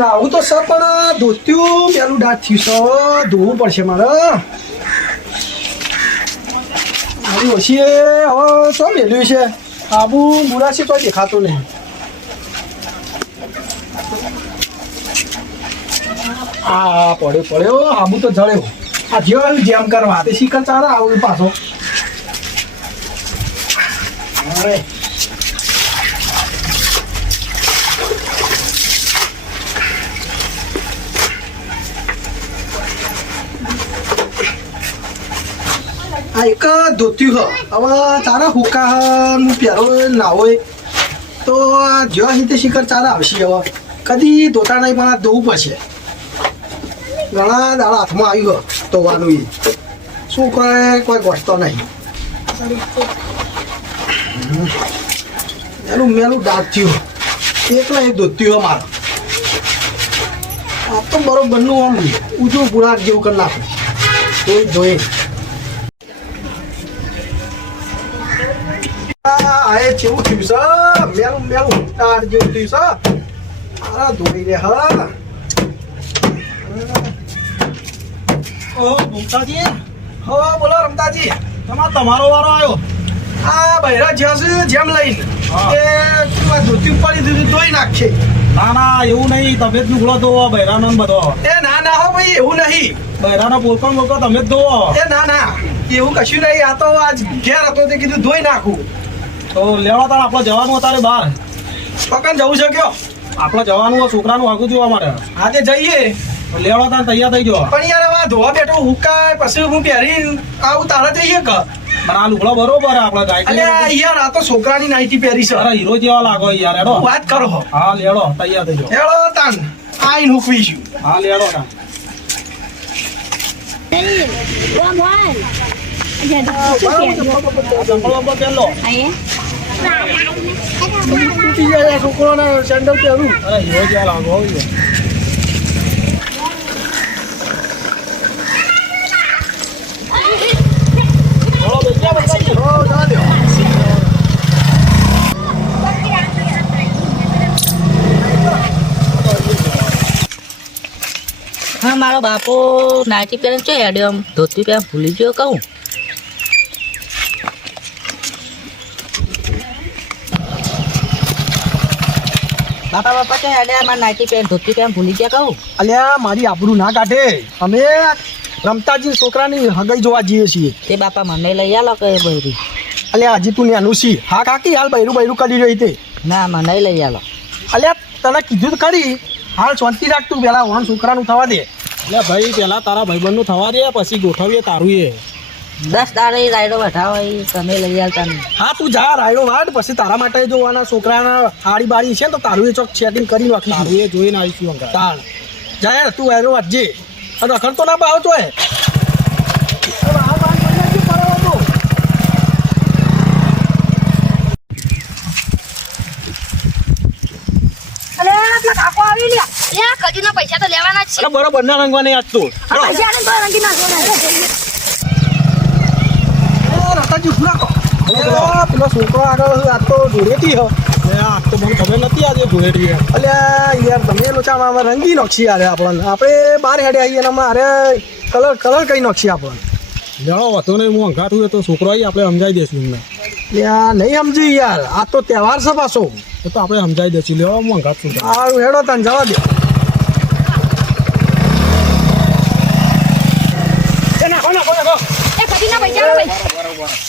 નાવું તો સર પણ ધોત્યું પેલું દાંત થયું છે ધોવું પડશે મારે મારી ઓછી હવે શું મેલ્યું છે આબુ મુરાસી કોઈ દેખાતું નહીં આ પડ્યો આબુ તો જળ્યો આ જેમ જેમ કરવા તે શીખર ચાલે આવું પાછો અરે આ એક ધોત્યું હવે તારા હુકા હું પ્યારો ના હોય તો જ્યાં રીતે શિખર ચારા આવશે હવે કદી ધોતા નહીં પણ આ ધોવું પડશે ઘણા દાડા હાથમાં આવ્યું ધોવાનું એ શું કરે કોઈ ગોઠતો નહીં મેલું દાંત થયું એકલા એક ધોત્યું અમારે આ તો બરોબરનું આમ ઊંચું બુરાક જેવું કરી નાખું જોઈ આ જેવું થયું છે મેલું તાર જેવું થયું છે આ ધોઈ રે હા ઓ રમતાજી હો બોલો રમતાજી તમારો વારો આવ્યો આ બૈરા જ્યાં જેમ લઈને એ ધોતી પડી દીધું ધોઈ નાખશે ના એવું નહીં તમે જ લુગડો ધોવો બૈરાનો બધો એ ના હો ભાઈ એવું નહીં બૈરાનો પોલકો તમે જ ધોવો એ ના એવું કશું નહીં આ તો આજ ઘેર હતો તે કીધું ધોઈ નાખું તો લેવા તાર આપણે જવાનું અત્યારે બહાર પકન જવું છે કયો આપણે જવાનું છોકરાનું આગું જોવા માટે આજે જઈએ લેવા તાર તૈયાર થઈ જાઓ પણ યાર હવે ધોવા બેઠો હુકાય પછી હું પહેરી આવું તારા જઈએ કે પણ આ લુગડો બરોબર આપણે અલ્યા યાર આ તો છોકરાની નાઈટી પહેરી છે અરે હીરો જેવા લાગો યાર હેડો વાત કરો હા લેડો તૈયાર થઈ જાઓ હેડો તાન આઈન હુકવીશું હા લેડો તાન છોકરોને સેન્ડલ પહેરું અરે હીરો જેવા લાગો હા મારો બાપો નાઇટી પહેરે છે હેડ્યો આમ ધોતી પહેરે ભૂલી ગયો કહું બાપા છે હેડ્યા મારા નાઇટી પહેરે ધોતી પહેરે ભૂલી ગયા કહું અલ્યા મારી આબરૂ ના કાઢે અમે રમતાજી છોકરાની હગાઈ જોવા જઈએ છીએ તે બાપા મને લઈ આલો કે બૈરી અલ્યા હજી તું નેનું છી હા કાકી હાલ બૈરું કરી રહી તે ના મને લઈ આલો અલ્યા તને કીધું તો ખરી હાલ શાંતિ રાખ તું પેલા વાન છોકરાનું થવા દે એટલે ભાઈ પેલા તારા ભાઈબંધનું થવા દે પછી ગોઠવીએ તારું એ 10 દાડે રાયડો વઠાવો તમે લઈ આવતા નહીં હા તું જા રાયડો વાટ પછી તારા માટે જોવાના છોકરાના આડી બાડી છે ને તો તારું એ ચોક સેટિંગ કરી નાખી તારું એ જોઈને આવીશું અંકલ તાણ જા યાર તું રાયડો વાટજે અને અખર તો ના પાવ તો હે પૈસા તો લેવાના જ છે બરોબર ના રંગવાની આજ તો પેલો છોકરો આગળ આ તો ધૂળેટી હો આ તો મને ખબર નથી આજે ધોળેટી અલ્યા યાર તમે લોચામાં રંગી નાખશી યાર આપણને આપણે બહાર હેડે આવીએ અને મારે કલર કરી નાખશી આપણને જાણો વાતો નહીં હું અંઘાત હોય તો છોકરો આવી આપણે સમજાવી દઈશું એમને નહીં સમજી યાર આ તો તહેવાર છે પાછો એ તો આપણે સમજાવી દઈશું લેવા હું અંઘાત છું સારું હેડો તને જવા દે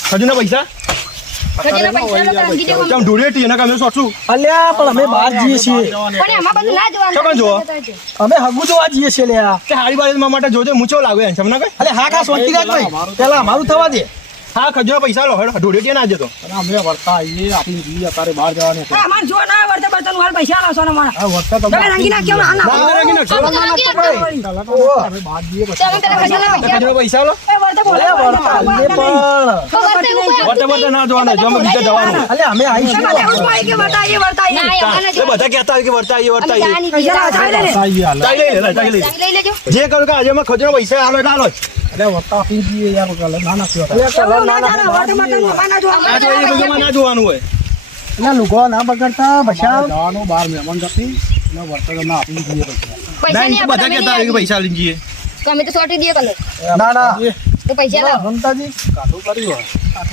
ખજૂના પૈસા કેમ ધૂળેટી એના કામે સોચું અલ્યા પણ અમે બહાર જઈએ છીએ પણ એમાં બધું ના જોવાનું અમે હગું જોવા જઈએ છીએ લ્યા હારી બારી માટે જોજે મૂચો લાગે સમના કઈ અલે હા ખા શાંતિ રાખ ભાઈ પેલા અમારું થવા દે હા ખજૂના પૈસા લો હેડો ધૂળેટી ના જતો અમે વર્તા આવીએ આપણી જીવી અત્યારે બહાર જવાની અમાર જો ના વર્તે બર્તન વાળ પૈસા લાવશો ને મારા વર્તા તમે રંગી નાખ્યો ના ના ખજૂના પૈસા લો એ વર્તે બોલે વર્તા ના જોવાના જો અમે બીજા જવાનું અલે અમે આવીશું કે બતાઈએ બધા કહેતા હોય કે વર્તા આવીએ વર્તા આવીએ લઈ લેજો જે કરું કે આજે અમે ખજૂના પૈસા આલો એટલે આલો એટલે વર્તા આપી દઈએ યાર ના નાખ્યો ના ના જોવાનું હોય લુગો ના બગડતા બચાવ જવાનું બાર મહેમાન જતી પૈસા નહીં બધા આપણે કહેતા હોય કે પૈસા લઈને જઈએ અમે તો સોટી દઈએ કલો ના ના તો પૈસા લાવો રમતાજી કાઠું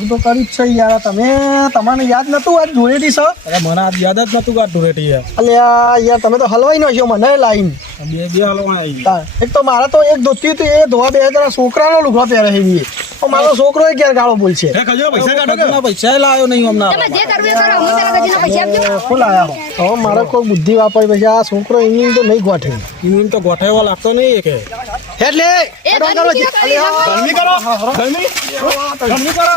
તો કર્યું જ છે યાર. તમે તમને યાદ નતું આજ ધૂળેટી છે? અરે મને આજ યાદ જ નતું કે આ ધૂળેટી યાર અલ્યા યાર તમે તો હલવાઈ નો છો મને લાઈન. બે હાલવા આવી એક તો મારા તો એક ધોતી હતું એ ધોવા બે જણા છોકરાનો લુગડો પહેરે છે એ. તો મારો છોકરો ક્યારે ગાળો બોલશે? હે ખજો પૈસા કાઢો કે પૈસા લાવ્યો નહીં હમણાં તમે જે કરવું એ કરો હું પેલા ગજીના પૈસા આપજો ફૂલ આયા હો. હવે મારે કોઈ બુદ્ધિ વાપરી પછી આ છોકરો એની તો નહીં ગોઠે. ઇમ્યુન તો ગોઠાવા લાગતો નહીં કે એટલે એ ગરમી ગરમી કરો ગરમી ગરમી કરો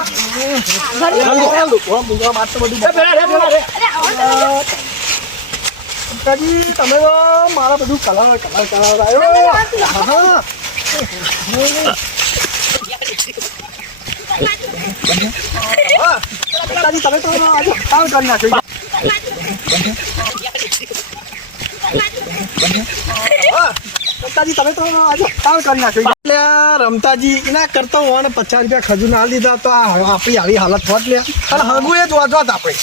કાજી તમે તો મારા બધું કલર આવ્યો. હા કાજી તમે તો આજે કામ કરી નાખ્યું. રમતાજી તમે તો આજે કામ કરી નાખ્યું. એટલે આ રમતાજી એના કરતા હું 50 રૂપિયા ખજૂર ના દીધા તો આ આપણી આવી હાલત હોત લે. અને હગું એ જ વાંચવાત આપણે.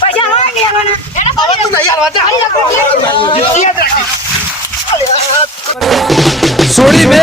પૈસા લાવો કે લેવાના હવે તું નહીં હાલવા જા. આપજો સોરી બે